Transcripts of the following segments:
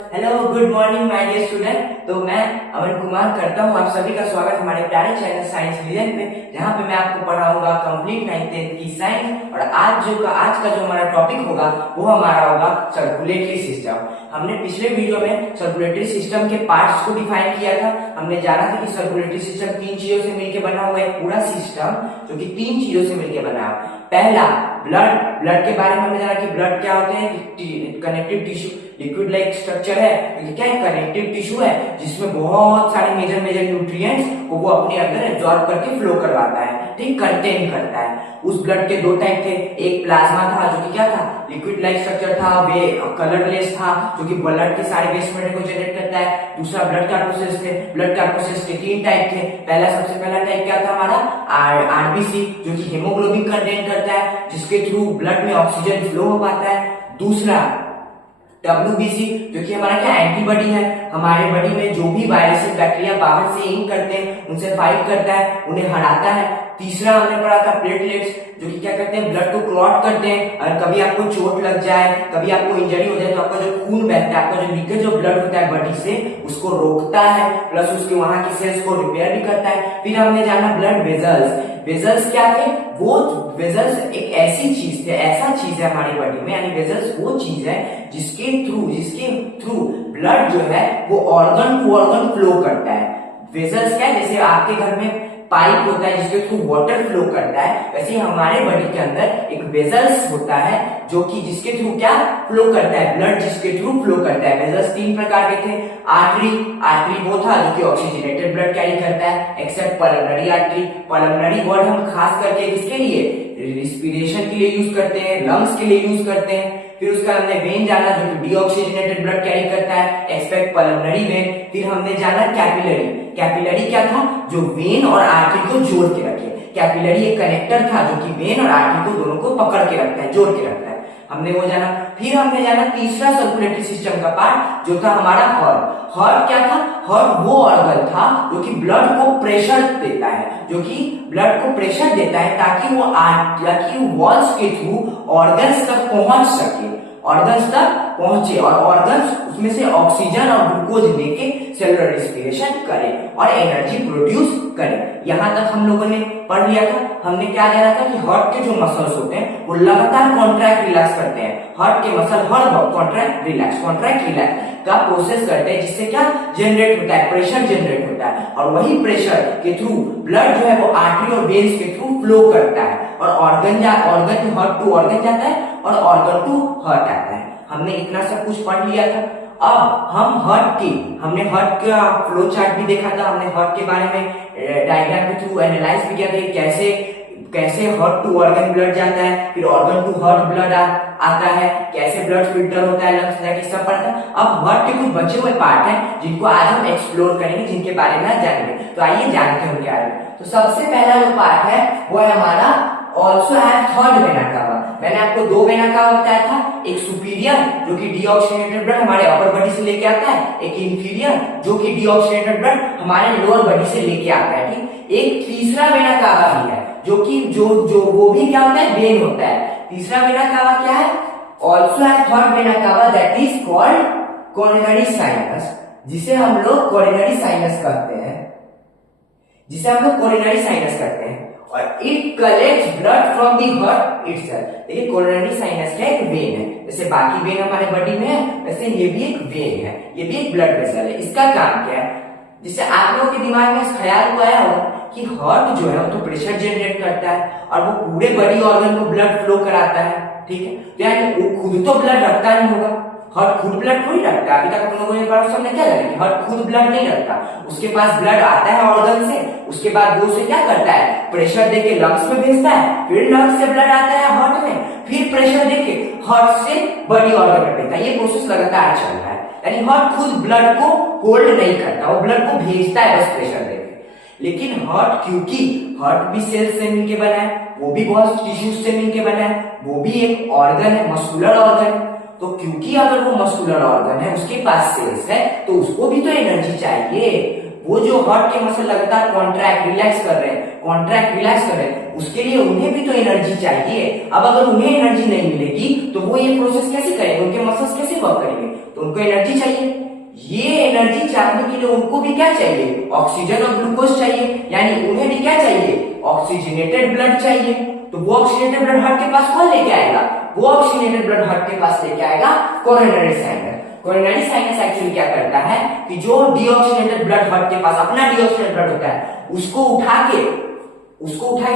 Hello, good morning my dear student. तो मैं अमन कुमार करता हूँ आप सभी का स्वागत हमारे प्यारे चैनल साइंस विजन पे, जहाँ पे मैं आपको पढ़ाऊंगा कंप्लीट 9th की साइंस। और आज का जो हमारा टॉपिक होगा वो हमारा होगा सर्कुलेटरी सिस्टम। हमने पिछले वीडियो में सर्कुलेटरी सिस्टम के पार्ट्स को डिफाइन किया था। हमने जाना था कि सर्कुलेटरी सिस्टम तीन चीजों से मिलकर बना हुआ एक पूरा सिस्टम, जो कि तीन चीजों से मिलकर बना है। पहला ब्लड के बारे में हमने जाना कि ब्लड क्या होते हैं, connective tissue, liquid like structure है, क्या है, कनेक्टिव टिश्यू है, जिसमें बहुत सारे मेजर न्यूट्रिएंट्स को वो अपने अंदर एब्जॉर्ब करके फ्लो करवाता है, ठीक, कंटेन करता है। उस ब्लड के दो टाइप थे, एक प्लाज्मा था जो कि क्या था, लिक्विड लाइक स्ट्रक्चर था, वे कलरलेस था, जो कि ब्लड के सारे वेस्ट मटेरियल को जनरेट करता है। दूसरा ब्लड का प्रोसेस थे, ब्लड का प्रोसेस के तीन टाइप थे। सबसे पहला टाइप क्या था हमारा, आरबीसी, जो कि हेमोग्लोबिन कंटेन करता है, जिसके थ्रू ब्लड में ऑक्सीजन फ्लो हो पाता है। दूसरा WBC, जो कि हमारा क्या, एंटीबॉडी है, हमारे बॉडी में जो भी वायरस बैक्टीरिया बाहर से इन करते हैं उनसे फाइट करता है, उन्हें हराता है। तीसरा हमने पढ़ा था प्लेटलेट्स, जो कि क्या करते हैं, ब्लड को क्लॉट करते हैं। अगर कभी आपको चोट लग जाए, कभी आपको इंजरी हो जाए, तो आपका जो खून बहता है, आपका जो लीकेज ऑफ ब्लड होता है बॉडी से, उसको रोकता है, प्लस उसके वहां की सेल्स को रिपेयर भी करता है। फिर हमने जाना ब्लड वेजल्स क्या थे, वो वेजल्स एक ऐसी चीज थे, ऐसा चीज है हमारी बॉडी में, यानी वेजल्स वो चीज है जिसके थ्रू ब्लड जो है वो ऑर्गन टू ऑर्गन फ्लो करता है। वेजल्स क्या है, जैसे आपके घर में पाइप होता है जिसके थ्रू वाटर फ्लो करता है, वैसे हमारे बॉडी के अंदर एक वेजल्स होता है जो कि जिसके थ्रू क्या फ्लो करता है, ब्लड जिसके थ्रू फ्लो करता है। वेजल्स तीन प्रकार के थे। आर्टरी वो था जो कि ऑक्सीजनेटेड ब्लड कैरी करता है, accept pulmonary artery. Pulmonary word हम खास करके किसके लिए, रिस्पिरेशन के लिए यूज करते हैं, लंग्स के लिए यूज करते हैं। फिर उसका हमने वेन जाना जो कि डीऑक्सीजनेटेड ब्लड कैरी करता है, एक्सेप्ट पल्मोनरी वेन। फिर हमने जाना कैपिलरी क्या था, जो वेन और आर्टरी को जोड़ के रखे। कैपिलरी एक कनेक्टर था जो कि वेन और आर्टरी को दोनों को पकड़ के रखता है, जोड़ के रखता है, हमने वो जाना। फिर हमने जाना तीसरा सर्कुलेटरी सिस्टम का पार्ट, जो था हमारा हार्ट क्या था, हार्ट वो ऑर्गन था जो कि ब्लड को प्रेशर देता है, ताकि वो वॉल्स के थ्रू ऑर्गन्स तक पहुंच सके, और ऑर्गन्स उसमें से ऑक्सीजन और ग्लूकोज लेके सेलुलर रेस्पिरेशन करे और एनर्जी प्रोड्यूस करे। यहां तक हम लोगों ने पढ़ लिया था। हमने क्या जाना था कि हार्ट के जो मसल्स होते हैं वो लगातार कॉन्ट्रैक्ट रिलैक्स करते हैं। हार्ट के मसल हर कॉन्ट्रैक्ट रिलैक्स का प्रोसेस करते हैं, जिससे क्या जनरेट होता है, प्रेशर जनरेट होता है, और वही प्रेशर के थ्रू ब्लड जो है वो आर्टरी और वेन्स के थ्रू फ्लो करता है, और ऑर्गन हार्ट टू ऑर्गन जाता है और ऑर्गन टू हार्ट आता है। हमने इतना सब कुछ पढ़ लिया था। अब हम हमने हार्ट का फ्लो चार्ट भी देखा था, हमने हार्ट के बारे में डायग्राम के थ्रू एनालाइज भी किया था, कैसे हार्ट टू ऑर्गन ब्लड जाता है, फिर ऑर्गन टू हार्ट ब्लड आता है, कैसे ब्लड फिल्टर होता है, लंग्स जाके सब पढ़ता है। अब हार्ट के कुछ बचे हुए पार्ट हैं जिनको आज हम एक्सप्लोर करेंगे, जिनके बारे में जानेंगे। तो आइए जानते हैं उनके बारे में। तो सबसे पहला जो पार्ट है वो है हमारा also have third vena cava. मैंने आपको दो वेना कावा बताया था, एक सुपीरियर जो कि डीऑक्सीजनेटेड ब्लड हमारे अपर बॉडी से लेके आता है, एक इंफीरियर जो कि डीऑक्सीजनेटेड ब्लड हमारे लोअर बॉडी से लेके आता है, ठीक। एक तीसरा वेना कावा भी है जो कि जो वो भी क्या होता है, वेन होता है। तीसरा वेना कावा क्या है, also have third vena cava, that is called coronary sinus, जिसे हम लोग कोरोनरी साइनस कहते हैं, और it collects blood from the heart itself. देखिए कोरोनरी साइनस क्या, एक वेन है, जैसे बाकी वेन हमारे बॉडी में है वैसे ये भी एक वेन है, ये भी एक ब्लड वेसल है। इसका काम क्या है, जिससे आप लोगों के दिमाग में ख्याल आया हो कि हार्ट जो है वो तो प्रेशर जनरेट करता है और वो पूरे बॉडी ऑर्गन को ब्लड फ्लो कराता है, ठीक है। तो यानी वो खुद तो ब्लड रखता नहीं होगा, हार्ट खुद ब्लड थोड़ी रखता है। अभी तक तुम लोगों ने बात समझ क्या लगी, हार्ट खुद ब्लड नहीं रखता, उसके पास ब्लड आता है ऑर्गन से, उसके बाद वो उसे क्या करता है, प्रेशर देके लंग्स में भेजता है, फिर लंग्स से ब्लड आता है हार्ट में, फिर प्रेशर देके हार्ट से बॉडी ऑर्गन में भेजता है। ये प्रोसेस लगातार चल रहा है, यानी हार्ट खुद ब्लड को होल्ड नहीं करता, वो ब्लड को भेजता है बस प्रेशर देके। लेकिन हार्ट, क्योंकि हार्ट भी सेल से मिलकर बना है, वो भी बहुत टिश्यूज से मिलकर बना है, वो भी एक ऑर्गन है, मस्कुलर ऑर्गन। तो क्योंकि अगर वो मस्कुलर ऑर्गन है, उसके पास सेल्स है, तो उसको भी तो एनर्जी चाहिए। वो जो हार्ट के मसल लगातार कॉन्ट्रैक्ट रिलैक्स कर रहे हैं, उसके लिए उन्हें भी तो एनर्जी चाहिए। अब अगर उन्हें एनर्जी नहीं मिलेगी तो वो ये प्रोसेस कैसे करेंगे, उनके मसल्स कैसे वर्क करेंगे, तो उनको एनर्जी चाहिए। बनाने के लिए उनको भी क्या चाहिए, ऑक्सीजन और ग्लूकोज चाहिए, यानी उन्हें भी क्या चाहिए, ऑक्सीजनेटेड ब्लड चाहिए। तो वो ऑक्सीजनेटेड ब्लड हार्ट के पास कौन लेके आएगा, वो ऑक्सीजनेटेड ब्लड हार्ट के पास लेके आएगा coronary sinus. Coronary sinus actually क्या करता है कि जो डीऑक्सीजनेटेड ब्लड हार्ट के पास अपना डीऑक्सीजनेटेड ब्लड होता है उसको उठा के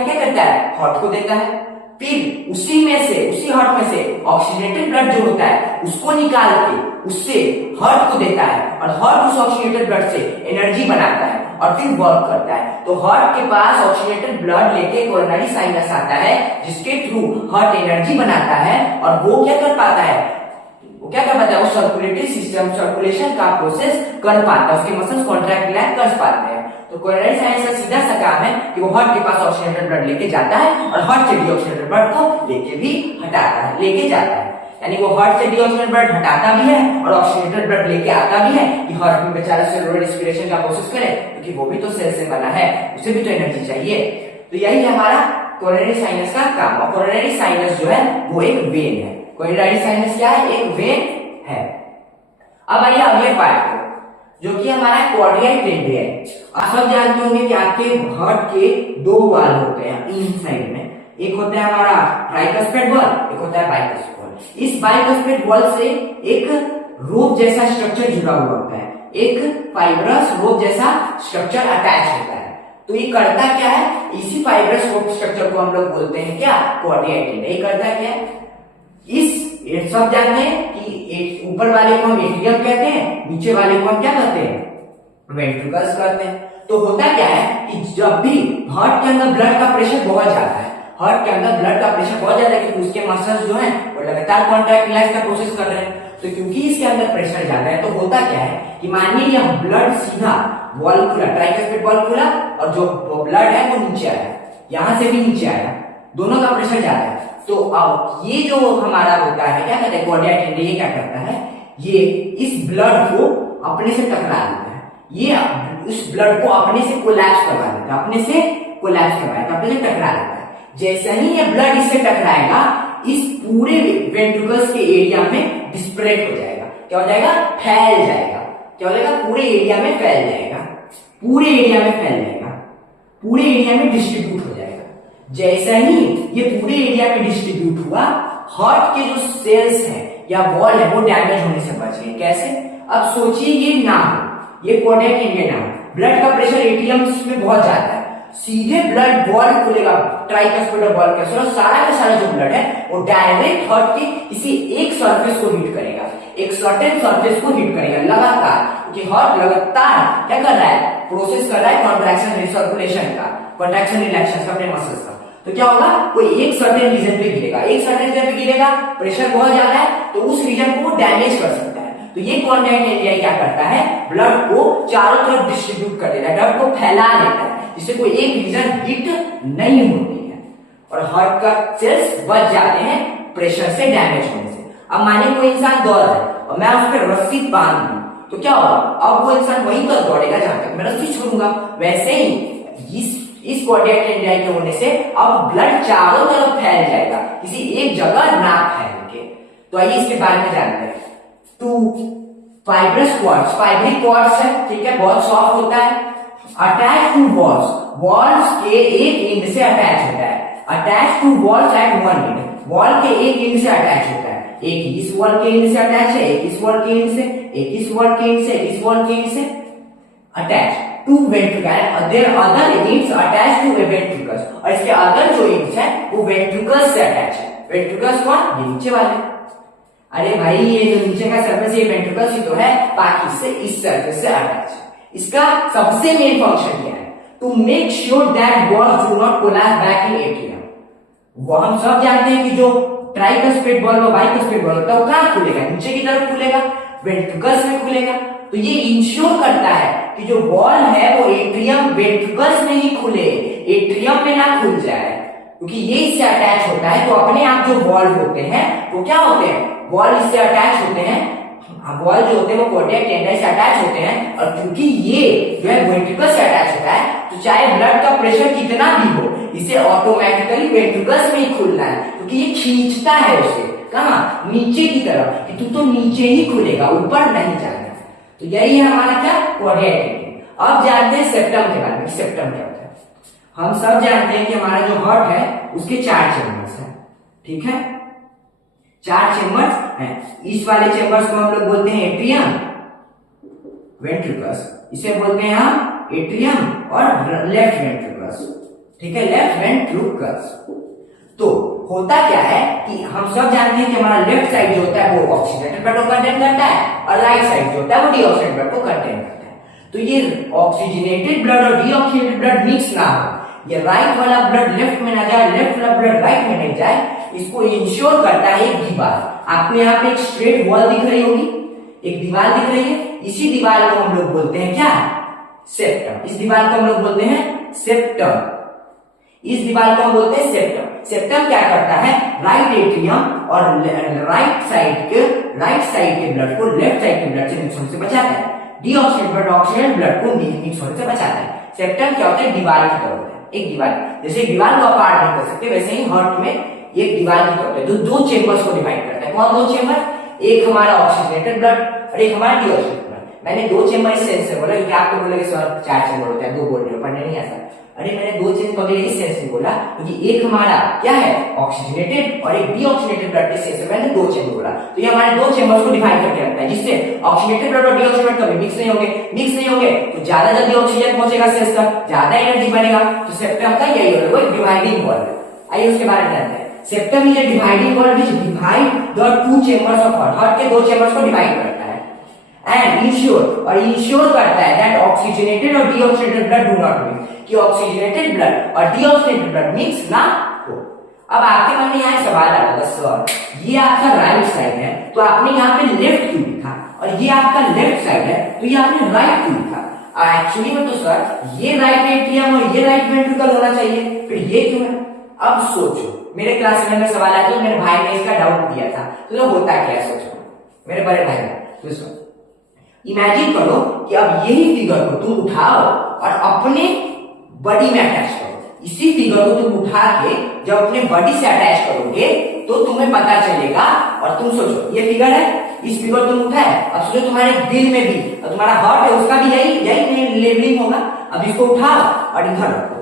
क्या करता है, हार्ट को देता है। फिर उसी हार्ट में से ऑक्सीजनेटेड ब्लड जो होता है उसको निकाल के उससे हार्ट को देता है, और हार्ट उस ऑक्सीजनेटेड ब्लड से एनर्जी बनाता है और फिर वर्क करता है। तो हार्ट के पास ऑक्सीजनेटेड ब्लड लेके कोरोनरी साइनस आता है, जिसके थ्रू हार्ट एनर्जी बनाता है, और वो क्या कर पाता है, वो सर्कुलेटरी सिस्टम, सर्कुलेशन का प्रोसेस कर पाता है, उसके मसल्स कॉन्ट्रैक्ट कर पाते हैं। तो कोरोनरी साइनस का सीधा सा काम है कि वो हार्ट के पास ऑक्सीजनेटेड ब्लड लेके जाता है और हार्ट से डीऑक्सीजनेटेड ब्लड को लेके भी हटाता है, लेके जाता है। यानी वो हार्ट से डीऑक्सीजनेटेड ब्लड हटाता भी है और ऑक्सीजनेटेड ब्लड लेके आता भी है कि हार्ट में बेचारा सेलुलर रेस्पिरेशन का प्रोसेस करे, क्योंकि वो भी तो सेल से बना है, उसे भी तो एनर्जी चाहिए। तो यही हमारा कोरोनरी साइनस का काम। और कोरोनरी साइनस जो है वो एक वेन है। कोरोनरी साइनस क्या है, एक वेन है। अब आइए अगले पार्ट को, जो कि हमारा क्वाड्रियट टेंडे है। आप सब जानते होंगे कि आपके हार्ट के दो वाल होते हैं इन साइड में, एक होता है हमारा ट्राइकस्पेड वॉल, एक होता है बाइकस्पेड वॉल। इस बाइकस्पेड वॉल से एक रोप जैसा स्ट्रक्चर जुड़ा हुआ होता है, एक फाइब्रस रोप जैसा स्ट्रक्चर अटैच होता है। तो ये करता क्या है, इसी फाइब्रस रोप स्ट्रक्चर को हम लोग बोलते हैं क्या, क्वाड्रियट टेंडे। ये करता क्या है, इस सब जानते हैं कि ऊपर वाले को हम एट्रियम कहते हैं, नीचे वाले को हम क्या कहते हैं, वेंट्रिकल्स कहते हैं। तो होता क्या है कि जब भी हार्ट के अंदर ब्लड का प्रेशर बहुत ज्यादा है, हार्ट के अंदर ब्लड का प्रेशर बहुत ज्यादा है, क्योंकि उसके मसल्स जो हैं वो लगातार कॉन्ट्रैक्ट का प्रोसेस कर रहे हैं। तो क्योंकि इसके अंदर प्रेशर ज्यादा है, तो होता क्या है कि मानिए यह ब्लड सीधा वॉल खुला, ट्राइकस्पेड वॉल खुला, और जो ब्लड है वो नीचे आया, यहां से भी नीचे आया, दोनों का प्रेशर ज्यादा है। तो अब ये जो हमारा होता है क्या कहते हैं, क्वाड्रियट टेंडे, ये क्या करता है, ये इस ब्लड को अपने से टकरा देता है, ये इस ब्लड को अपने से कोलैप्स करवा देता है, अपने से टकरा देता है। जैसे ही ये ब्लड इससे टकराएगा, इस पूरे वेंट्रिकल्स के एरिया में डिस्प्रेड हो जाएगा। क्या हो जाएगा, फैल जाएगा। क्या हो जाएगा, पूरे एरिया में फैल जाएगा, पूरे एरिया में फैल जाएगा, पूरे एरिया में डिस्ट्रीब्यूट हो जाएगा। जैसे ही ये पूरे एरिया में डिस्ट्रीब्यूट हुआ, हार्ट के जो सेल्स हैं या वॉल है वो डैमेज होने से बच गए। कैसे, अब सोचिए ये नाम, ये क्वाड्रियट टेंडे नाम, ब्लड का प्रेशर एट्रियम्स में बहुत ज्यादा है, सीधे ब्लड वॉल खुलेगा ट्राइकस्पेड वॉल के अंदर, सारा का सारा जो ब्लड है वो डायरेक्ट हार्ट के किसी एक सरफेस को हिट करेगा, एक सर्टेन सरफेस को हिट करेगा लगातार, क्योंकि हार्ट लगातार क्या कर रहा है, प्रोसेस कर रहा है कॉन्ट्रैक्शन सर्कुलेशन का, कॉन्ट्रैक्शन रिलैक्सेशन का अपने मसल्स का। तो क्या होगा, कोई एक सर्टेन रीजन पे गिरेगा, एक सर्टेन रीजन पे गिरेगा, प्रेशर बहुत ज्यादा है तो उस रीजन को वो डैमेज कर सकता है। तो ये क्वाड्रियट टेंडे क्या करता है, ब्लड को चारों तरफ डिस्ट्रीब्यूट कर देता है, ब्लड को फैला देता है, जिससे कोई एक रीजन हिट नहीं होती है और हार्ट का सेल्स बच जाते हैं प्रेशर से डैमेज होने से। अब मानिए कोई इंसान दौड़ रहा है और मैं उस पर रस्सी बांध दूं, तो क्या होगा, अब वो इंसान वहीं तक दौड़ेगा जहां तक मैं रस्सी छोड़ूंगा। वैसे ही इस क्वाड्रियट टेंडे के होने से अब ब्लड चारों तरफ फैल जाएगा, किसी एक जगह ना फैल के। तो आइए इसके बारे में जानते हैं। Two fibrous quartz, fibric quartz है, ठीक है, बहुत सॉफ्ट होता है, अटैच टू वॉल्स, वॉल्स के एक एंड से अटैच होता है, attach to walls at one end, wall के एक एंड से अटैच होता है, एक इस वॉल के एंड से अटैच है, एक इस वॉल के एंड से, एक इस वॉल के एंड से, इस वॉल के एंड से attach to ventricle, their other ends attach to ventricles, और इसके अदर जो एंड्स है वो वेंट्रिकल्स से अटैच है। वेंट्रिकल्स कौन, ये नीचे वाले। अरे भाई ये जो नीचे का सरफेस ये वेंट्रिकल्स ही तो है, बाकी से इस सरफेस से अटैच है। इसका सबसे मेन फंक्शन क्या है, to make sure that walls do not collapse back in atrium. वो हम सब जानते हैं कि जो ट्राइकस्पेड वॉल्व और बाइकस्पेड वॉल्व होता है वो कहां खुलेगा, नीचे की तरफ खुलेगा, वेंट्रिकल्स में खुलेगा। तो ये इंश्योर करता है कि जो वॉल है वो एट्रियम वेंट्रिकल्स में ही खुले, एट्रियम में ना खुल जाए, क्योंकि ये इससे अटैच होता है। तो अपने आप जो वॉल्व होते हैं वो क्या होते हैं, वॉल इससे अटैच होते हैं, वॉल जो होते हैं वो क्वाड्रियट टेंडे से अटैच होते हैं, और क्योंकि ये जो है वेंट्रिकल से अटैच होता है, तो चाहे ब्लड का प्रेशर कितना भी हो, इसे ऑटोमेटिकली वेंट्रिकल्स में ही खुलना है, क्योंकि ये खींचता है उसे कहां, नीचे की तरफ, कि तू तो नीचे ही खुलेगा, ऊपर नहीं जाना। तो यही है हमारा क्या कार्डियक एरिया। अब जानते हैं सेप्टम के बारे में। सेप्टम क्या होता है? हम सब जानते हैं कि हमारा जो हार्ट है उसके 4 चेम्बर्स हैं, ठीक है, 4 चेम्बर्स हैं। इस वाले चेम्बर्स को हम लोग बोलते हैं एट्रियम, वेंट्रिकल्स, इसे बोलते हैं हम एट्रियम और लेफ्ट वेंट्रिकल्स, ठीक है, लेफ्ट वेंट्रिकल्स। तो होता क्या है कि हम सब जानते हैं कि हमारा लेफ्ट साइड जो होता है वो ऑक्सीजनेटेड ब्लड को कंटेन करता है और राइट साइड जो होता है वो डीऑक्सीजनेटेड ब्लड को कंटेन करता है। तो ये ऑक्सीजनेटेड ब्लड और डीऑक्सीजनेटेड ब्लड मिक्स ना हो, ये राइट वाला ब्लड लेफ्ट में ना जाए, लेफ्ट वाला ब्लड राइट में नहीं जाए, इसको इंश्योर करता है एक दीवार। आपको यहाँ पे एक स्ट्रेट वॉल दिख रही होगी, एक दीवार दिख रही है, इसी दीवार को हम लोग बोलते हैं क्या? सेप्टम। इस दीवार को हम लोग बोलते हैं सेप्टम। इस दीवार को हम बोलते हैं सेप्टम। सेप्टम क्या करता है? राइट एट्रियम और राइट साइड के ब्लड को लेफ्ट साइड के ब्लड से मिक्स होने से बचाता है, डीऑक्सीजनेटेड ब्लड ऑक्सीजन ब्लड को मिक्स होने से बचाता है। सेप्टम क्या होता है? दीवार की तरह होता है, एक दीवार। जैसे दीवार को अपार्ट नहीं कर सकते वैसे ही हार्ट में एक दीवार की तरह होता है, जो 2 चेम्बर्स को डिवाइड करता है। कौन 2 चेम्बर? एक हमारा ऑक्सीजनेटेड ब्लड और एक हमारा डीऑक्सीजनेटेड ब्लड। मैंने 2 चेम्बर इस सेंस से बोला क्योंकि आपको बोला कि सर 4 चेम्बर होता है, 2 बोल रहे हो, पढ़ने नहीं आता। अरे मैंने 2 चीज वगैरह इस सेंस में बोला क्योंकि एक हमारा क्या है? ऑक्सीजनेटेड और एक डीऑक्सीजनेटेड ब्लड के सेंस में मैंने 2 चेम्बर बोला। तो ये हमारे 2 चेम्बर्स को डिवाइड करके रखता है, जिससे ऑक्सीजनेटेड ब्लड और डीऑक्सीजनेटेड कभी मिक्स नहीं होंगे तो ज्यादा जल्दी ऑक्सीजन पहुंचेगा सेल्स तक, ज्यादा एनर्जी बनेगा। तो सेप्टम का यही होता है, वो डिवाइडिंग वॉल है। आइए उसके बारे में जानते हैं। Septum is a dividing wall which divide the 2 chambers of heart. Heart के 2 चेम्बर्स को डिवाइड करता है एंड इंश्योर करता है दैट ऑक्सीजनेटेड और deoxygenated blood do not mix, कि ऑक्सीजनेटेड ब्लड और डीऑक्सीजनेटेड ब्लड मिक्स ना हो। अब आपके मन में यहाँ सवाल आ रहा सर ये आपका राइट साइड है तो आपने यहाँ पे लेफ्ट क्यों लिखा, और ये आपका लेफ्ट साइड है तो ये आपने राइट क्यों लिखा? एक्चुअली में तो सर ये राइट एट्रियम और ये राइट वेंट्रिकल होना चाहिए, फिर ये क्यों है? अब सोचो, मेरे क्लास में सवाल आया तो मेरे भाई ने इसका डाउट दिया था, तो होता क्या है सोचो मेरे बड़े भाई ने। तो इमेजिन करो कि अब यही फिगर को तुम उठाओ और अपने बॉडी में अटैच करो। इसी फिगर को तुम उठा के जब अपने बॉडी से अटैच करोगे तो तुम्हें पता चलेगा। और तुम सोचो ये फिगर है, इस फिगर तुम उठाए, अब सोचो तुम्हारे दिल में भी और तुम्हारा हार्ट है उसका भी यही लेबलिंग होगा। अब इसको उठाओ और इधर रखो।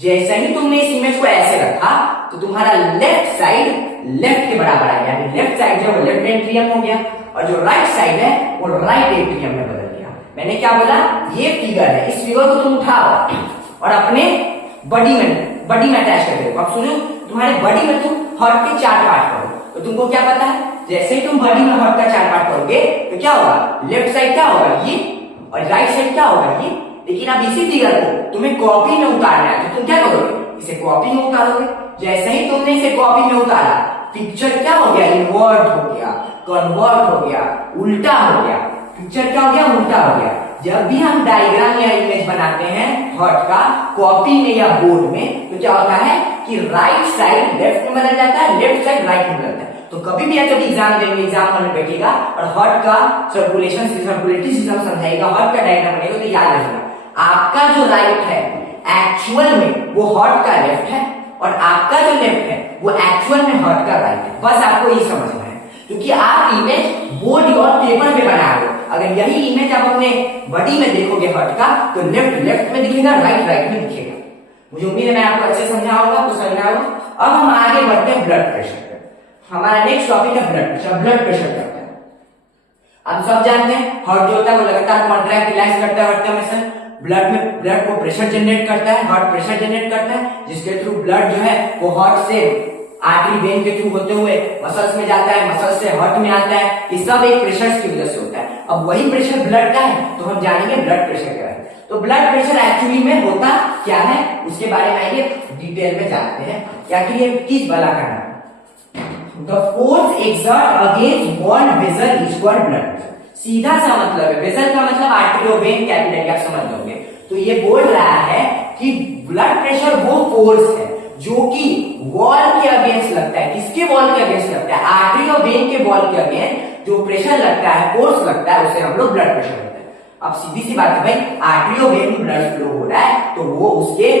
जैसे ही तुमने इस इमेज को ऐसे रखा तो तुम्हारा लेफ्ट साइड लेफ्ट के बराबर आ गया, लेफ्ट साइड जो लेफ्ट एट्रियम हो गया और जो राइट साइड है वो राइट एट्रियम में बदल गया। मैंने क्या बोला? ये फिगर है, इस फिगर को तुम उठाओ और अपने बॉडी में अटैच कर दो। अब सुनो, तुम्हारे बॉडी में तुम हार्ट के 4 पार्ट करो तो तुमको क्या पता है? जैसे ही तुम बॉडी में हार्ट का 4 पार्ट करोगे तो क्या होगा? लेफ्ट साइड क्या होगा? ये, और राइट साइड क्या होगा? ये। लेकिन अब इसी फिगर को तुम्हें कॉपी में उतारना है तो तुम क्या करोगे? इसे कॉपी में उतारोगे। जैसे ही तुमने इसे कॉपी में उतारा पिक्चर क्या हो गया? इन्वर्ट हो गया, कन्वर्ट हो गया, उल्टा हो गया। पिक्चर क्या हो गया? उल्टा हो गया। जब भी हम डायग्राम या इमेज बनाते हैं हार्ट का कॉपी में या बोर्ड में तो क्या होता है कि राइट साइड लेफ्ट में बदल जाता है, लेफ्ट साइड राइट में बदलता है। तो कभी भी जब एग्जाम देंगे, एग्जाम हॉल में बैठेगा और हार्ट का सर्कुलेटरी सिस्टम समझाएगा, हार्ट का डायग्राम बनेगा तो याद रखना आपका जो राइट है एक्चुअल में वो हार्ट का लेफ्ट है और आपका जो लेफ्ट है वो एक्चुअल में हार्ट का राइट है। बस आपको ये समझना है क्योंकि आप इमेज बोर्ड और पेपर पे बना रहे हो। अगर यही इमेज आप अपने बॉडी में देखोगे हार्ट का तो लेफ्ट में दिखेगा, राइट में दिखेगा। मुझे उम्मीद है मैं आपको अच्छे समझा होगा, आपको समझा होगा। अब हम आगे बढ़ते हैं ब्लड प्रेशर पे। हमारा नेक्स्ट टॉपिक है ब्लड प्रेशर। ब्लड प्रेशर करते हैं, हम सब जानते हैं हार्ट जो होता है वो लगातार कॉन्ट्रैक्ट रिलैक्स करता है हमेशा। ब्लड को प्रेशर जनरेट करता है, हार्ट प्रेशर जनरेट करता है जिसके थ्रू ब्लड जो है वो हार्ट से आर्टरी वेन के थ्रू होते हुए मसल्स में जाता है, मसल्स से हार्ट में आता है। ये सब एक प्रेशर की वजह से होता है। अब वही प्रेशर ब्लड का है तो हम जानेंगे ब्लड प्रेशर क्या है। तो ब्लड प्रेशर एक्चुअली में होता क्या है उसके बारे में आइए डिटेल में जानते हैं। क्या कि ये किस बला का नाम है? The force exert against one vessel is called blood pressure. सीधा सा मतलब है, वेसल का मतलब आर्टरी और वेन, कैपिलरी, आप समझ लोगे। तो ये बोल रहा है कि ब्लड प्रेशर वो फोर्स है जो कि वॉल के अगेंस्ट लगता है। किसके वॉल के अगेंस्ट लगता है? आर्टरी और वेन के वॉल के अगेंस्ट जो प्रेशर लगता है, फोर्स लगता है, उसे हम लोग ब्लड प्रेशर कहते हैं। अब सीधी सी बात है भाई, आर्टरी और वेन में ब्लड फ्लो हो रहा है तो वो उसके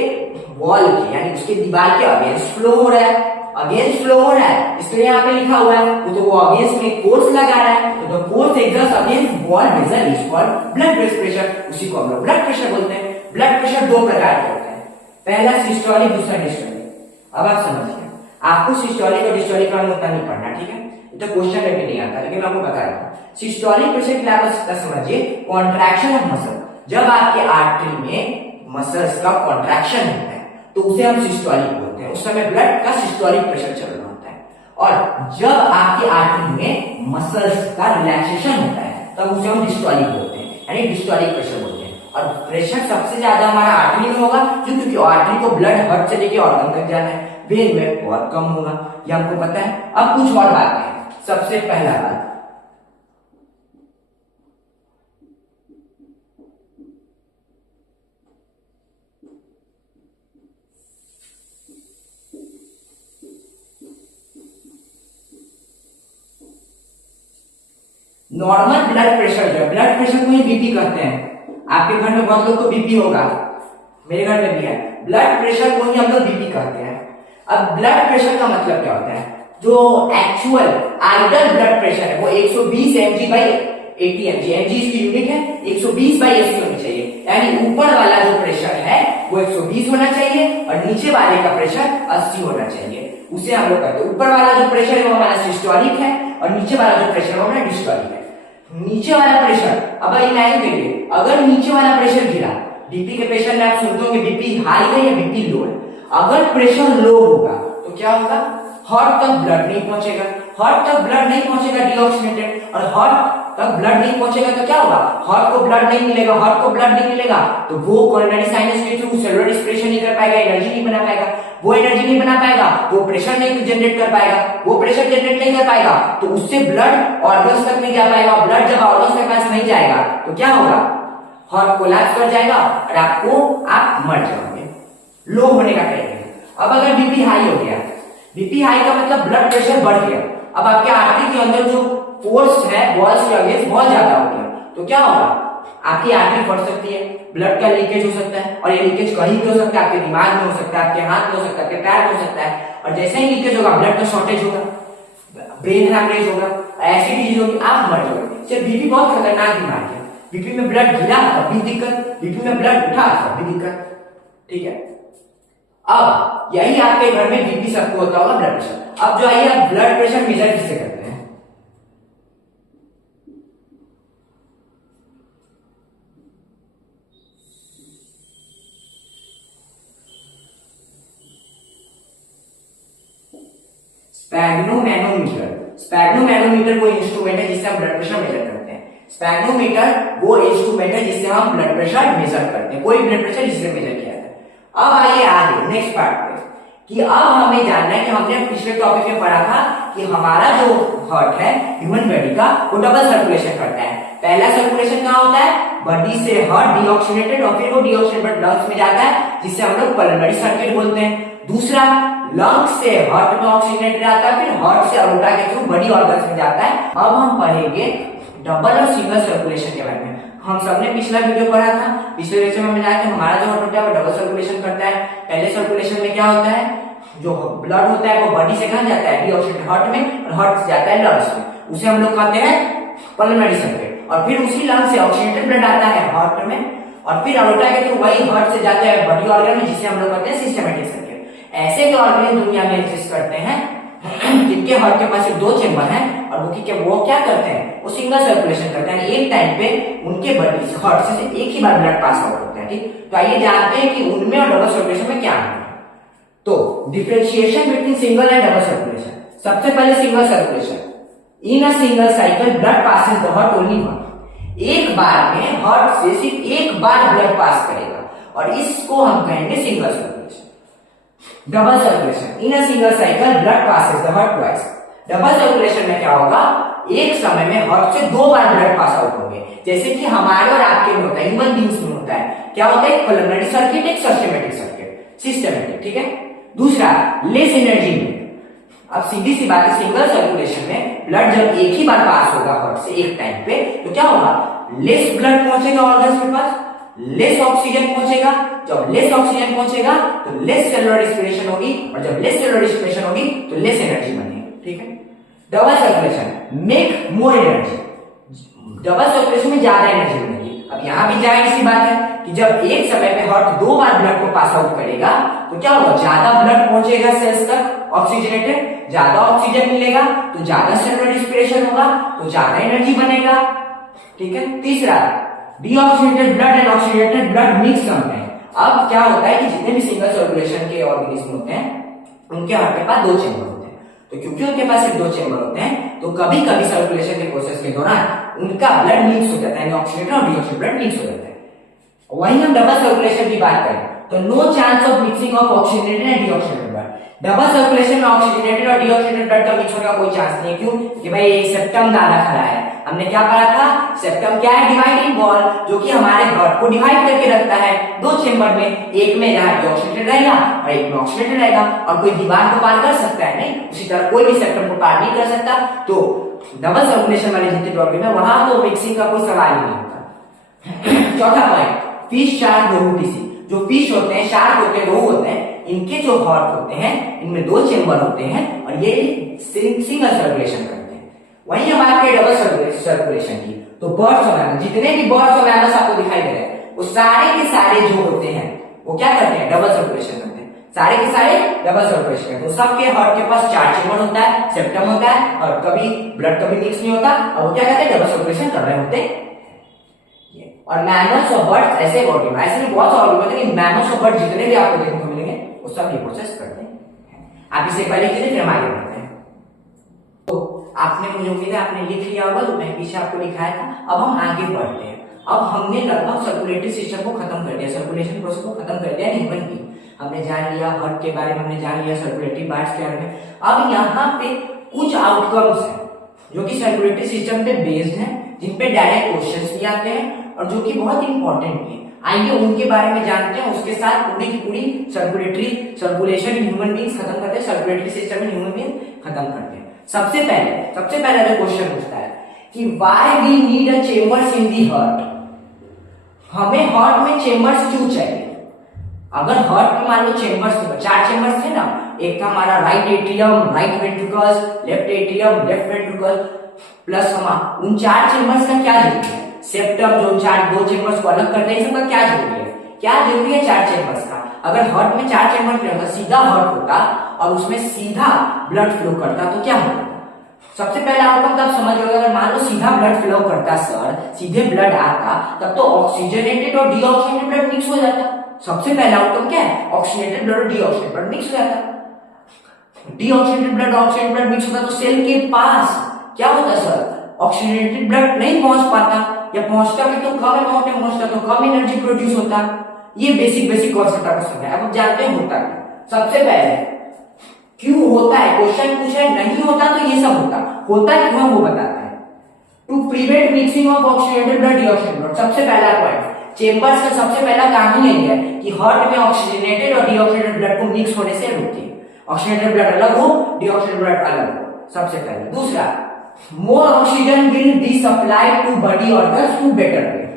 वॉल के यानी उसके दीवार के अगेंस्ट फ्लो हो रहा है। अगेंस्ट फ्लो हो रहा है, इसलिए यहाँ पे लिखा हुआ है, तो वो अगेंस्ट में फोर्स लगा रहा है, तो the force exerts against wall vessel is called blood pressure. उसी को हम लोग ब्लड प्रेशर बोलते हैं। ब्लड प्रेशर दो प्रकार के होते हैं, पहला सिस्टोलिक, दूसरा डिस्टोलिक। अब आप समझिए, आपको सिस्टोलिक और डिस्टोलिक का उतना नहीं पढ़ना, ठीक है, तो क्वेश्चन में भी नहीं आता, लेकिन मैं आपको बता रहा हूँ। सिस्टोलिक प्रेशर क्या होता है समझिए, कॉन्ट्रैक्शन ऑफ मसल। जब आपके आर्टरी में मसल्स का कॉन्ट्रैक्शन होता है तो उसे हम सिस्टोलिक बोलते हैं, उस समय ब्लड का सिस्टोलिक प्रेशर चल रहा होता है। और जब आपके आर्टरी में मसल्स का रिलैक्सेशन होता है तब उसे हम डिस्टोलिक बोलते हैं, यानी डिस्टोलिक प्रेशर बोलते हैं। और प्रेशर सबसे ज्यादा हमारा आर्टरी में होगा, क्योंकि आर्टरी को ब्लड हार्ट से लेके ऑर्गन तक जाना है, वेन में बहुत कम होगा, ये हमको पता है। अब कुछ और बातें हैं। सबसे पहला बात, नॉर्मल ब्लड प्रेशर जो है, ब्लड प्रेशर को ही बीपी कहते हैं। आपके घर में बहुत लोग को बीपी होगा, मेरे घर में भी है। ब्लड प्रेशर को ही हम लोग बीपी कहते हैं। अब ब्लड प्रेशर का मतलब क्या होता है, जो एक्चुअल आइडल ब्लड प्रेशर है वो 120 mg बाई 80 mg, mg इसकी यूनिट है, 120 बाई 80 होनी चाहिए। यानी ऊपर वाला जो प्रेशर है वो 120 होना चाहिए और नीचे वाले का प्रेशर 80 होना चाहिए। उसे हम लोग कहते हैं, ऊपर वाला जो प्रेशर है वो हमारा सिस्टोलिक है और नीचे वाला जो प्रेशर है वो हमारा डिस्टोलिक है। नीचे वाला प्रेशर, अब इमेजिन करिए, अगर नीचे वाला प्रेशर गिरा, बीपी के पेशेंट में आप सुनते होंगे बीपी हाई है या बीपी लो है। अगर प्रेशर लो होगा तो क्या होगा, हार्ट तक ब्लड नहीं पहुंचेगा, हार्ट तक ब्लड नहीं पहुंचेगा डीऑक्सीनेटेड, और हार्ट तक ब्लड नहीं पहुंचेगा तो क्या होगा, हार्ट को ब्लड नहीं मिलेगा, हार्ट को ब्लड नहीं मिलेगा तो वो कोरोनरी साइनस के थ्रू सेलुलर रिस्पिरेशन नहीं कर पाएगा, एनर्जी नहीं बना पाएगा। वो एनर्जी नहीं बना पाएगा, वो प्रेशर नहीं जनरेट कर पाएगा, वो प्रेशर जनरेट नहीं कर पाएगा तो उससे ब्लड ऑर्गन्स तक नहीं जा पाएगा। ब्लड जब ऑर्गन्स के पास नहीं जाएगा तो क्या होगा, हार्ट कोलैप्स कर जाएगा और आप मर जाओगे। लो होने का टाइम है। अब अगर बीपी हाई हो गया, बीपी हाई का मतलब ब्लड प्रेशर बढ़ गया, अब आपके आर्टरी के अंदर जो फोर्स है वॉल्स के अगेंस्ट बहुत ज्यादा हो गया, तो क्या होगा, आपकी आर्टरी फट सकती है, ब्लड का लीकेज हो सकता है, और ये लीकेज कहीं भी हो सकता है, आपके दिमाग में हो सकता है, आपके हाथ में हो सकता है, आपके पैर में हो सकता है, और जैसे ही लीकेज होगा ब्लड का शॉर्टेज होगा, ब्रेन हैमरेज होगा, ऐसी चीज होगी, आप मर जाओगे। सिर्फ बीपी बहुत खतरनाक बीमारी है, बीपी में ब्लड गिरा तब भी दिक्कत, बीपी में ब्लड उठा तब भी दिक्कत, ठीक है। अब यही आपके घर में बीपी सबको होता होगा, ब्लड प्रेशर। अब जो आइए आप ब्लड प्रेशर मेजर किससे करते हैं, स्पैग्नोमैनोमीटर। स्पैग्नोमैनोमीटर वो इंस्ट्रूमेंट है जिससे हम ब्लड प्रेशर मेजर करते हैं। स्पैग्नोमीटर वो इंस्ट्रूमेंट है जिससे हम ब्लड प्रेशर मेजर करते हैं, कोई ब्लड प्रेशर जिससे मेजर किया जाता है। अब आइए आगे नेक्स्ट पार्ट पे, कि अब हमें जानना है कि हमने पिछले टॉपिक में पढ़ा था कि हमारा जो हार्ट है ह्यूमन बॉडी का वो डबल सर्कुलेशन करता है। पहला सर्कुलेशन कहाँ होता है, बॉडी से हार्ट डीऑक्सीनेटेड और फिर वो डीऑक्सीनेटेड लंग्स में जाता है जिससे हम लोग पल्मोनरी सर्किट बोलते हैं। दूसरा, लंग्स से हार्ट में ऑक्सीजनेटेड आता है, फिर हार्ट से अरोटा के थ्रू बड़ी ऑर्गन्स में जाता है। अब हम पढ़ेंगे डबल और सिंगल सर्कुलेशन के बारे में। हम सबने पिछला वीडियो पढ़ा था, पिछले लेक्चर में बताया कि हमारा जो हार्ट होता है वो डबल सर्कुलेशन करता है। पहले सर्कुलेशन में क्या होता है, जो ब्लड होता है वो बॉडी से कहां जाता है, डीऑक्सीनेटेड हार्ट में, और हार्ट से जाता है लंग्स में, उसे हम लोग कहते हैं पल्मोनरी सर्किट। और फिर उसी लंग से ऑक्सीजनेटेड ब्लड आता है हार्ट में, और फिर अरोटा के थ्रू वही हार्ट से जाता है बड़ी ऑर्गन में, जिसे हम लोग कहते हैं सिस्टमैटिक सर्किट। ऐसे भी ऑर्गन दुनिया में एग्जिस्ट करते हैं जिनके हार्ट के पास दो चेंबर हैं और वो क्या करते हैं, वो सिंगल सर्कुलेशन करते हैं, एक टाइम पे उनके बॉडी हार्ट से एक ही बार ब्लड पास आउट होता है, ठीक। तो आइए जानते हैं कि उनमें और डबल सर्कुलेशन में क्या है। तो differentiation between single and double circulation. सबसे पहले single circulation, in a single cycle blood passes the heart only one. एक बार में हार्ट से सिर्फ एक बार ब्लड पास करेगा और इसको हम कहेंगे single circulation. Double circulation, in a single cycle blood passes the heart twice. Double circulation में क्या होगा, एक समय में हार्ट से दो बार ब्लड पास आउट होंगे, जैसे कि हमारे और आपके में होता है, ह्यूमन बींग्स में होता है। क्या होता है, एक पल्मोनरी सर्किट, एक सिस्टमैटिक सर्किट, सिस्टमैटिक, ठीक है। दूसरा, लेस एनर्जी में। अब सीधी सी बात है, सिंगल सर्कुलेशन में ब्लड जब एक ही बार पास होगा हार्ट से एक टाइम पे, तो क्या होगा, लेस ब्लड पहुंचेगा ऑर्गन्स के पास, लेस ऑक्सीजन पहुंचेगा। जब लेस ऑक्सीजन पहुंचेगा तो लेस सेलुलर रेस्पिरेशन होगी, और जब लेस सेलुलर रेस्पिरेशन होगी तो लेस एनर्जी बनेगी। ठीक है। Double circulation make more energy, double circulation में ज्यादा एनर्जी बनेगी। अब यहां भी जाहिर सी बात है कि जब एक समय पे हार्ट 2 बार ब्लड को पास आउट करेगा तो क्या होगा, ज्यादा ब्लड पहुंचेगा सेल्स तक ऑक्सीजनेटेड, ज्यादा ऑक्सीजन मिलेगा तो ज्यादा सेलुलर रेस्पिरेशन होगा तो ज्यादा एनर्जी बनेगा। ठीक है। तीसरा, deoxygenated blood and oxygenated blood mix करते हैं। अब क्या होता है कि जितने भी सिंगल सर्कुलेशन के ऑर्गेनिज्म होते हैं उनके हार्ट के पास 2 चेंबर होते हैं, तो क्योंकि उनके पास सिर्फ 2 चेंबर होते हैं तो कभी कभी सर्कुलेशन के प्रोसेस के दौरान उनका ब्लड मिक्स हो जाता है, ऑक्सीजन और डीऑक्सीजन ब्लड मिक्स हो जाता है। वहीं हम डबल सर्कुलेशन की बात करें तो no chance of mixing of oxygenated and deoxygenated blood. Double circulation में ऑक्सीजनेटेड और डीऑक्सीजनेटेड ब्लड का मिक्स होने का कोई चांस नहीं है। क्यों? कि भाई एक सेप्टम दाना खड़ा है। हमने क्या पढ़ा था, सेप्टम क्या है, डिवाइडिंग वॉल, जो कि हमारे ब्लड को डिवाइड करके रखता है 2 चेंबर में, एक में जहां डीऑक्सीजनेटेड रहेगा और एक में ऑक्सीजनेटेड रहेगा। और कोई दीवार को पार कर सकता है नहीं, उसी तरह कोई भी सेप्टम को पार नहीं कर सकता। तो डबल सर्कुलेशन वाले जितने प्रॉब्लम है वहां तो मिक्सिंग का कोई सवाल ही नहीं होता। चौथा पॉइंट, फिश शार्क रोहूटिसी, जो फिश होते हैं, शार्क होते हैं, रोहू होते हैं, इनके जो हार्ट होते हैं इनमें 2 चेंबर होते हैं और ये सिंगल सर्कुलेशन करते हैं। वहीं हम बात करें डबल सर्कुलेशन की तो बर्ड्स और मैमल्स, जितने भी बर्ड्स और मैमल्स आपको दिखाई दे रहे हैं वो सारे के सारे जो होते हैं वो क्या करते हैं, डबल सर्कुलेशन करते हैं। सारे के सारे डबल सर्कुलेशन करते हैं। तो सबके हार्ट के पास 4 चेंबर होता है, सेप्टम होता है और कभी ब्लड कभी मिक्स नहीं होता, और वो क्या करते हैं, डबल सर्कुलेशन कर रहे होते हैं। और मैमल्स और बर्ड्स ऐसे ऑर्गेनिज्म, ऐसे भी बहुत सारे ऑर्गेनिज्म हैं, मैमल्स और बर्ड्स जितने भी आपको देखने को मिलेंगे वो सब ये प्रोसेस करते हैं। आप इसे पहले कीजिए फिर हम आगे बढ़ते हैं। तो आपने, मुझे उम्मीद है आपने लिख लिया होगा, तो मैं पीछे आपको लिखाया था। अब हम आगे बढ़ते हैं। अब हमने लगभग सर्कुलेटरी सिस्टम को खत्म कर दिया, सर्कुलेशन प्रोसेस को खत्म कर दिया ह्यूमन की। हमने जान लिया हार्ट के बारे में, हमने जान लिया सर्कुलेटरी पार्ट्स के बारे में। अब यहाँ पे कुछ आउटकम्स हैं जो कि सर्कुलेटरी सिस्टम पे बेस्ड हैं, जिन पे डायरेक्ट क्वेश्चंस भी आते हैं और जो कि बहुत इंपॉर्टेंट भी है। आइए उनके बारे में जानते हैं, उसके साथ पूरी की पूरी सर्कुलेशन ह्यूमन बींग्स खत्म करते हैं, सर्कुलेटरी सिस्टम में ह्यूमन बींग खत्म करते हैं। सबसे पहले जो क्वेश्चन पूछता है कि why we need a chambers in the heart, हमें हार्ट में चेंबर्स क्यों चाहिए। अगर हार्ट में मान लो चेंबर्स थे, 4 चेंबर्स थे ना, एक था हमारा right atrium, right ventricles, left atrium, left ventricle, plus हम उन 4 चेंबर्स का क्या जरूरी है, सेप्टम जो 2 चेंबर्स को अलग करते हैं, सबका क्या जरूरी है, क्या जरूरी है 4 चेंबर्स का। अगर हार्ट में 4 चेंबर्स रहता, सीधा हार्ट होता और उसमें सीधा ब्लड फ्लो करता तो क्या होता। सबसे पहला आउटकम तब समझ लो, अगर मान लो सीधा ब्लड फ्लो करता सर, सीधे ब्लड आता, तब तो ऑक्सीजनेटेड और डीऑक्सीजनेटेड ब्लड मिक्स हो जाता। सबसे पहला आउटकम क्या है, ऑक्सीजनेटेड ब्लड और डीऑक्सीजनेटेड ब्लड मिक्स हो जाता। डीऑक्सीजनेटेड ब्लड और ऑक्सीजनेटेड ब्लड मिक्स होता तो सेल के पास क्या होता सर, ऑक्सीजनेटेड ब्लड नहीं पहुंच पाता, या पहुंचता भी तो कम अमाउंट में पहुंचता, तो कम एनर्जी प्रोड्यूस होता। ये बेसिक कॉन्सेप्ट आपको समझ है। अब जानते हैं होता क्या। सबसे पहले क्यों होता है, क्वेश्चन पूछा है, नहीं होता तो ये सब होता क्यों हम वो बताते हैं। To prevent mixing of oxygenated blood deoxygenated blood, सबसे पहला पॉइंट, चेंबर्स का सबसे पहला काम ही है कि हार्ट में ऑक्सीजनेटेड और डीऑक्सीजनेटेड ब्लड को मिक्स होने से रोके, ऑक्सीजनेटेड ब्लड अलग हो, डीऑक्सीजनेटेड ब्लड अलग हो, सबसे पहले। दूसरा, more oxygen will be supplied to body organs to better way,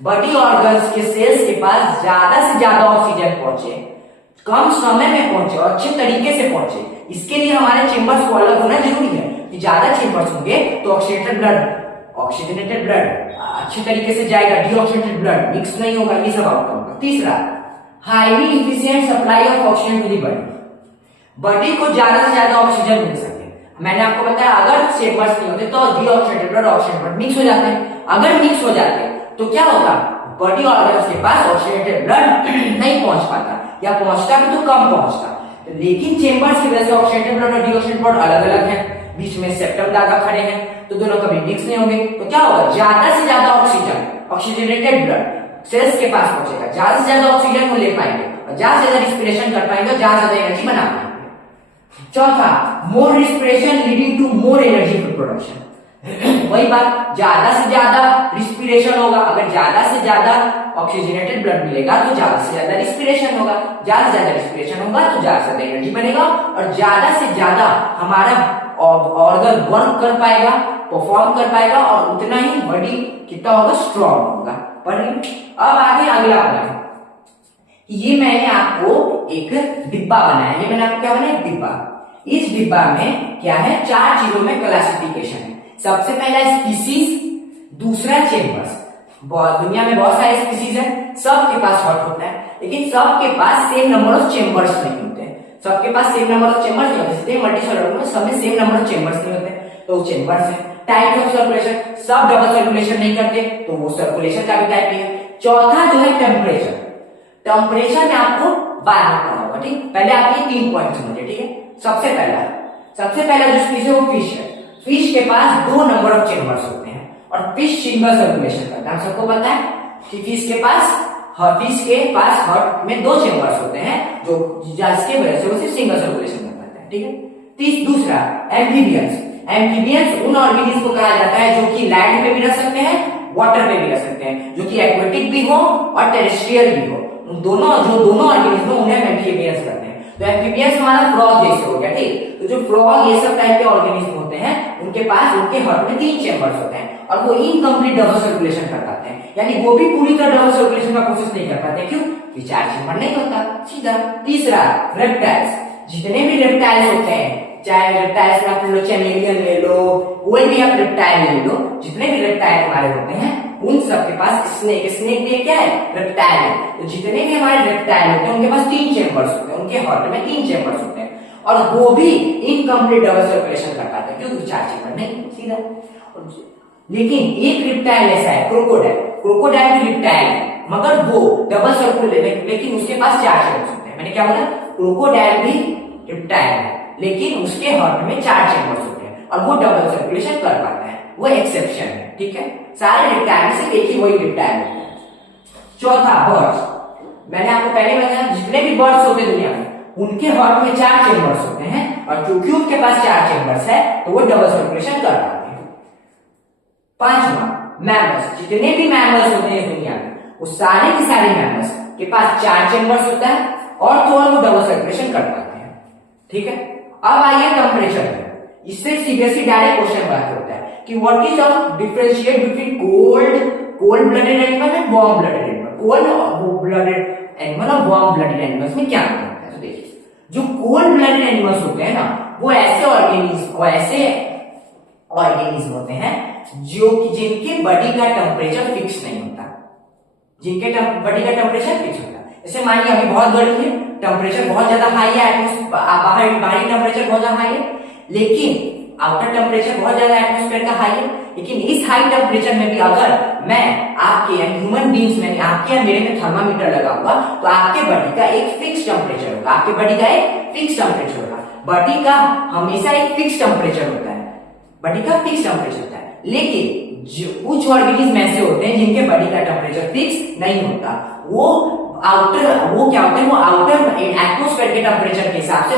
body organs के सेल्स के पास ज्यादा से ज्यादा ऑक्सीजन पहुंचे, कम समय में पहुंचे और अच्छे तरीके से पहुंचे। इसके लिए हमारे चेंबर्स को अलग होना जरूरी है कि ज्यादा चेंबर्स होंगे तो ऑक्सीजनेटेड ब्लड अच्छे तरीके से जाएगा, डीऑक्सीजनेटेड ब्लड मिक्स नहीं होगा, ये सब आउटकम। तीसरा, highly efficient supply of oxygen to the body को ज्यादा से ज्यादा ऑक्सीजन मिल सके। मैंने आपको बताया अगर चेंबर्स नहीं होते तो deoxygenated blood oxygen blood mix हो जाते हैं। अगर मिक्स हो जाते तो क्या होगा, बॉडी ऑर्गन्स के पास ऑक्सीजनेटेड ब्लड नहीं पहुंच पाता, या पहुंचता भी तो कम पहुंचता। लेकिन चेंबर्स की वजह से ऑक्सीजनेटेड ब्लड और डीऑक्सीजनेटेड ब्लड अलग अलग है, बीच में सेप्टम दागा खड़े हैं, तो दोनों कभी मिक्स नहीं होंगे। तो क्या होगा, ज्यादा से ज्यादा ऑक्सीजनेटेड ब्लड सेल्स के पास पहुंचेगा, ज्यादा से ज्यादा ऑक्सीजन को ले पाएंगे और ज्यादा से ज्यादा रिस्पिरेशन कर पाएंगे और ज्यादा से ज्यादा एनर्जी बना पाएंगे। चौथा, more respiration leading to more energy production, वही बात, ज्यादा से ज्यादा रिस्पिरेशन होगा। अगर ज्यादा से ज्यादा ऑक्सीजनेटेड ब्लड मिलेगा तो ज्यादा से ज्यादा रिस्पिरेशन होगा, ज्यादा से ज्यादा रिस्पिरेशन होगा तो ज्यादा से ज्यादा एनर्जी बनेगा और ज्यादा से ज्यादा हमारा ऑर्गन वर्क कर पाएगा, परफॉर्म कर पाएगा और उतना ही बॉडी कितना होगा, स्ट्रॉन्ग होगा, पढ़ ली। अब आगे अगला पॉइंट, ये मैंने आपको एक डिब्बा बनाया, ये मैंने आपको क्या बनाया, एक डिब्बा। इस डिब्बा में क्या है, 4 चीजों में क्लासिफिकेशन है। सबसे पहला स्पीसीज, दूसरा चेम्बर्स। दुनिया में बहुत सारे स्पीसीज है, सबके पास हॉट होता है, लेकिन सबके पास सेम नंबर ऑफ चेम्बर्स नहीं होते हैं। सबके पास सेम नंबर ऑफ चेम्बर्स नहीं होते, मल्टीसेलुलर में सब में सेम नंबर ऑफ चेम्बर्स नहीं होते, तो चेम्बर्स है। टाइप ऑफ सर्कुलेशन, सब डबल सर्कुलेशन नहीं करते, तो वो सर्कुलेशन का भी टाइप है। चौथा जो है टेम्परेचर, टेम्परेचर में आपको बाद में पढ़ा होगा, ठीक। पहले आप ये 3 पॉइंट समझिए, ठीक है। सबसे पहला जो स्पीसीज है वो फिश है। फिश के पास 2 नंबर ऑफ चेम्बर्स होते हैं और फिश सिंगल सर्कुलेशन करता है। सबको पता है कि फिश के पास हार्ट में 2 चेम्बर्स होते हैं, जो जिसके वजह से वो सिर्फ सिंगल सर्कुलेशन कर पाता है, ठीक है। दूसरा एम्फीबियंस। एम्फीबियंस उन ऑर्गेनिज्म को कहा जाता है जो कि लैंड पे भी रह सकते हैं, वाटर पे भी रह सकते हैं, जो कि एक्वेटिक भी हो और टेरेस्ट्रियल भी हो। दोनों ऑर्गेनिज्म उन्हें एम्फीबियंस कहते हैं। तो एम्फीबियंस हमारा फ्रॉग जैसे हो गया, ठीक। तो जो फ्रॉग ये सब टाइप के ऑर्गेनिज्म होते हैं, उनके पास उनके हार्ट में 3 चेम्बर्स होते हैं और वो इनकम्प्लीट डबल सर्कुलेशन कर पाते हैं, यानी वो भी पूरी तरह डबल सर्कुलेशन का प्रोसेस नहीं कर पाते। क्यों? कि 4 चेम्बर नहीं होता सीधा। तीसरा रेप्टाइल्स। जितने भी रेप्टाइल्स होते हैं, चाहे रेप्टाइल्स में आप ले लो, चैमेलियन ले लो, कोई भी आप रेप्टाइल ले लो, जितने भी रेप्टाइल हमारे होते हैं उन सबके पास स्नेक भी क्या है, रेप्टाइल है। तो जितने भी हमारे रेप्टाइल होते हैं उनके पास 3 चेम्बर्स होते हैं, उनके हार्ट में 3 चेम्बर्स होते हैं और वो भी इनकम्प्लीट डबल सर्कुलेशन कर पाते हैं, क्योंकि 4 चेम्बर नहीं सीधा। लेकिन एक रेप्टाइल ऐसा है, क्रोकोडाइल भी रेप्टाइल है, मगर वो डबल सर्कुलेशन, लेकिन उसके पास 4 चेम्बर्स होते हैं। मैंने क्या बोला, क्रोकोडाइल भी रेप्टाइल है, लेकिन उसके हार्ट में 4 चेम्बर्स होते हैं और वो डबल सर्कुलेशन कर पाता है, वो एक्सेप्शन है, ठीक है। सारे रेप्टाइल में से एक ही वही रेप्टाइल होता है। चौथा बर्ड्स। मैंने आपको पहले बताया जितने भी बर्ड्स होते हैं दुनिया में उनके हार्ट में 4 चेम्बर्स होते हैं और क्योंकि उनके पास 4 चेम्बर्स है तो वो डबल सर्कुलेशन कर पाते हैं। 5वां मैमल्स। जितने भी मैमल्स होते हैं दुनिया में वो सारे के सारे मैमल्स के पास 4 चेम्बर्स होता है और तो और वो डबल सर्कुलेशन कर पाते हैं, ठीक है। अब आइए टेम्परेचर पे। इससे सीरियसली डायरेक्ट क्वेश्चन बात होता है कि what is the differentiate between cold blooded animal and warm blooded animal. Cold blooded animal और वार्म ब्लडेड एनिमल्स में क्या अंतर होता है? तो देखिए, जो कोल्ड ब्लडेड एनिमल्स होते हैं ना, वो ऐसे ऑर्गेनिज्म होते हैं जो कि जिनके बॉडी का टेम्परेचर फिक्स नहीं होता, जिनके बॉडी का टेम्परेचर फिक्स होता है। जैसे मानिए अभी बहुत गर्मी है, टेम्परेचर बहुत ज्यादा हाई है, बाहरी टेम्परेचर बहुत ज्यादा हाई है, लेकिन आउटर टेम्परेचर बहुत ज्यादा एटमॉस्फेयर का हाई है। लेकिन इस हाई टेम्परेचर में भी अगर मैं आपके ह्यूमन बींग्स में आपके या मेरे में थर्मामीटर लगा हुआ तो आपके बॉडी का एक फिक्स टेम्परेचर होगा, आपके बॉडी का एक फिक्स टेम्परेचर होगा। बॉडी का हमेशा एक फिक्स टेम्परेचर होता है, बॉडी का फिक्स टेम्परेचर होता है। लेकिन कुछ ऑर्गेनिज्म ऐसे होते हैं जिनके बॉडी का टेम्परेचर फिक्स नहीं होता, वो क्या होते हैं, वो आउटर एटमॉस्फेयर के टेम्परेचर के हिसाब से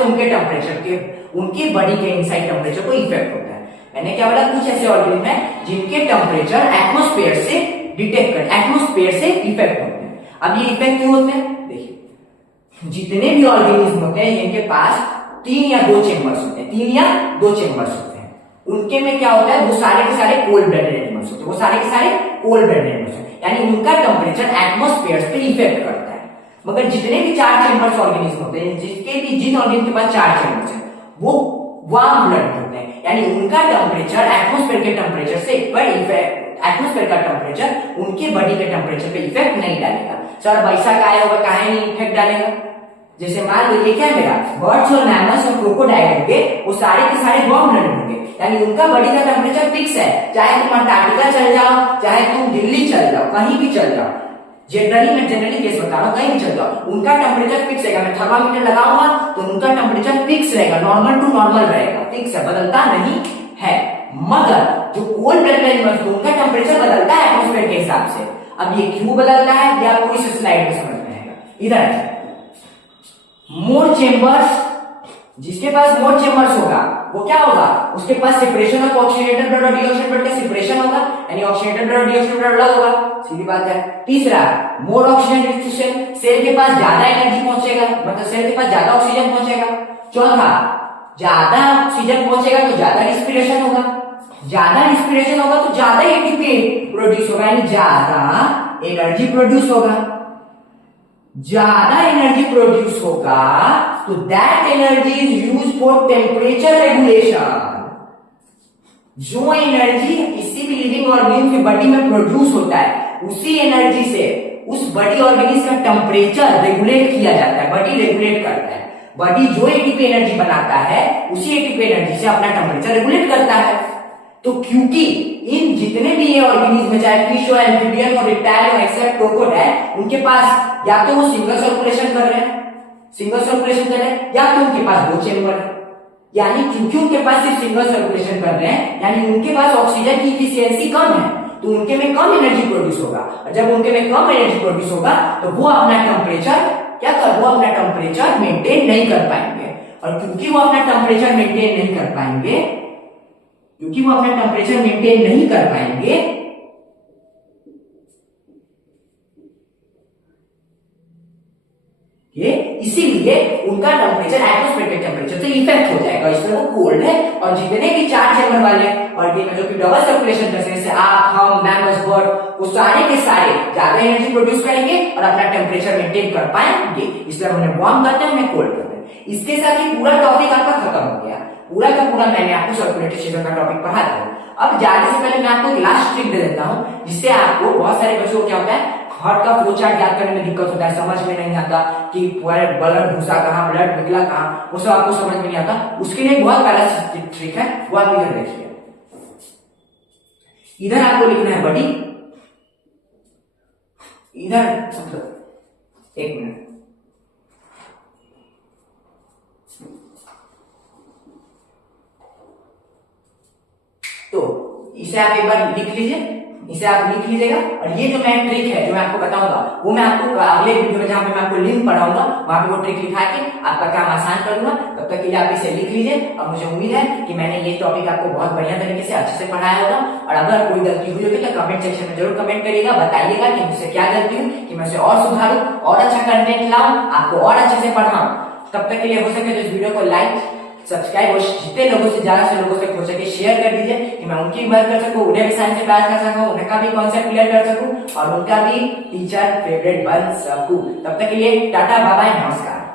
उनके बॉडी के इनसाइड टेम्परेचर को इफेक्ट होता है। मैंने क्या बोला, कुछ ऐसे ऑर्गेनिज्म हैं जिनके टेम्परेचर एटमॉस्फेयर से एटमॉस्फेयर से इफेक्ट होते हैं। अब ये इफेक्ट क्यों होते हैं? देखिए, जितने भी ऑर्गेनिज्म होते हैं जिनके पास 3 या 2 चेम्बर्स होते हैं, 3 या 2 चेम्बर्स होते हैं, उनके में क्या होता है, वो सारे के सारे कोल्ड ब्लडेड एनिमल्स होते हैं, वो सारे के सारे कोल्ड ब्लडेड एनिमल्स हैं, यानी उनका टेम्परेचर एटमॉस्फेयर पे इफेक्ट करता है। मगर जितने भी 4 चेम्बर्स ऑर्गेनिज्म होते हैं, जिन ऑर्गेनिज्म के पास 4 चेम्बर्स हैं, वो वार्म ब्लड होते हैं, यानी उनका टेम्परेचर एटमॉस्फेयर के टेम्परेचर से एटमॉस्फेयर का टेम्परेचर उनके बॉडी के टेम्परेचर पे इफेक्ट नहीं डालेगा। सर वैसा काहे होगा, काहे नहीं इफेक्ट डालेगा? जैसे मान लो ये क्या मेरा बर्ड्स और मैमल्स और क्रोकोडाइल होंगे, वो सारे के सारे वार्म ब्लड होंगे, यानी उनका बॉडी का टेम्परेचर फिक्स है। चाहे तुम अंटार्कटिका चल जाओ, चाहे तुम दिल्ली चल जाओ, कहीं भी चल जाओ, जनरली केस बता रहा हूं, कहीं भी चल जाओ, उनका टेम्परेचर फिक्स रहेगा। मैं थर्मामीटर लगाऊंगा तो उनका टेम्परेचर फिक्स रहेगा, नॉर्मल टू नॉर्मल रहेगा, फिक्स है, बदलता नहीं है। मगर जो कोल्ड ब्लडेड एनिमल्स उनका टेम्परेचर बदलता है एटमॉस्फेयर के हिसाब से। अब ये क्यों बदलता है, ये आपको इस स्लाइड में समझ में आएगा। इधर मोर चेम्बर्स, जिसके पास मोर चेम्बर्स होगा वो क्या होगा, उसके पास सेपरेशन ऑफ ऑक्सीजनेटेड ब्लड और डीऑक्सीजनेटेड ब्लड का सेपरेशन होगा, यानी ऑक्सीजनेटेड ब्लड और डीऑक्सीजनेटेड ब्लड अलग होगा, सीधी बात है। तीसरा, मोर ऑक्सीजन डिस्ट्रीब्यूशन, सेल के पास ज्यादा एनर्जी पहुंचेगा, मतलब सेल के पास ज्यादा ऑक्सीजन पहुंचेगा। चौथा, ज्यादा ऑक्सीजन पहुंचेगा तो ज्यादा रिस्पिरेशन होगा, ज्यादा इंस्पिरेशन होगा तो ज्यादा एटीपी प्रोड्यूस होगा, यानी ज्यादा एनर्जी प्रोड्यूस होगा। ज्यादा एनर्जी प्रोड्यूस होगा तो that energy is use for temperature regulation. जो एनर्जी किसी भी लिविंग ऑर्गेनिज्म के बॉडी में प्रोड्यूस होता है, उसी एनर्जी से उस बॉडी ऑर्गेनिज्म का टेम्परेचर रेगुलेट किया जाता है, बॉडी रेगुलेट करता है। बॉडी जो एटीपी एनर्जी बनाता है उसी एटीपी एनर्जी से अपना टेम्परेचर रेगुलेट करता है। तो क्योंकि इन जितने भी ये ऑर्गेनिज्म चाहे फिश हो, एम्फीबियन हो, रेप्टाइल हो, एक्सेप्ट क्रोकोडाइल, उनके पास या तो वो सिंगल सर्कुलेशन कर रहे हैं, सिंगल सर्कुलेशन कर रहे हैं, या तो उनके पास दो चेंबर है। यानी क्योंकि उनके पास सिर्फ सिंगल सर्कुलेशन कर रहे हैं, यानी उनके पास ऑक्सीजन की इफिशियंसी कम है, तो उनके में कम एनर्जी प्रोड्यूस होगा। और जब उनके में कम एनर्जी प्रोड्यूस होगा तो वो अपना टेम्परेचर क्या कर, वो अपना टेम्परेचर मेंटेन नहीं कर पाएंगे। और क्योंकि वो अपना टेम्परेचर मेंटेन नहीं कर पाएंगे, क्योंकि वो अपना टेम्परेचर मेंटेन नहीं कर पाएंगे, इसीलिए उनका टेम्परेचर एटमॉस्फेरिक टेम्परेचर से इफेक्ट हो जाएगा, इसमें वो कोल्ड है। और जितने भी चार चैम्बर वाले ऑर्गेनिज्म जो कि डबल सर्कुलेशन करते हैं, जैसे आप, हम, मैमल्स, बर्ड, वो सारे के सारे ज्यादा एनर्जी प्रोड्यूस करेंगे और अपना टेम्परेचर मेंटेन कर पाएंगे। इसलिए हम उन्हें वार्म करते हैं, उन्हें कोल्ड करते हैं। इसके साथ ही पूरा टॉपिक आपका खत्म हो गया। पूरा का पूरा मैंने आपको सर्कुलेटरी सिस्टम का टॉपिक पढ़ा दिया। अब जाने से पहले मैं आपको एक लास्ट ट्रिक दे देता हूं, जिससे आपको बहुत सारे बच्चों को क्या होता है, हार्ट का फ्लो चार्ट याद करने में दिक्कत होता है, समझ में नहीं आता कि ब्लड घुसा कहां, ब्लड निकला कहां, वो सब आपको समझ में नहीं आता। उसके लिए बहुत पहला ट्रिक है, वो आप इधर देखिए। इधर आपको लिखना है बॉडी, इधर एक मिनट, तो इसे आप एक बार लिख लीजिए, इसे आप लिख लीजिएगा। और ये जो मैं ट्रिक है जो मैं आपको बताऊंगा, वो मैं आपको अगले वीडियो में जहां पे मैं आपको लिंक पढ़ाऊंगा वहां पे वो ट्रिक लिखा के आपका काम आसान करूंगा। तब तक के लिए आप इसे लिख लीजिए। और मुझे उम्मीद है कि मैंने ये टॉपिक आपको बहुत बढ़िया तरीके से अच्छे से पढ़ाया होगा। और अगर कोई गलती हुई होगी तो कमेंट सेक्शन में जरूर कमेंट करिएगा, बताइएगा कि मुझसे क्या गलती हुई, कि मैं उसे और सुधारूं, और अच्छा कंटेंट लाऊं, आपको और अच्छे से पढ़ाऊं। तब तक के लिए हो सके तो इस वीडियो को लाइक, सब्सक्राइब और जितने लोगों से ज्यादा से लोगों से हो सके शेयर कर दीजिए, कि मैं उनकी मदद कर सकूं, उन्हें भी साइंस से प्यार कर सकूं, उनका भी कॉन्सेप्ट क्लियर कर सकूं और उनका भी टीचर फेवरेट बन सकूं। तब तक के लिए टाटा, बाय बाय, नमस्कार।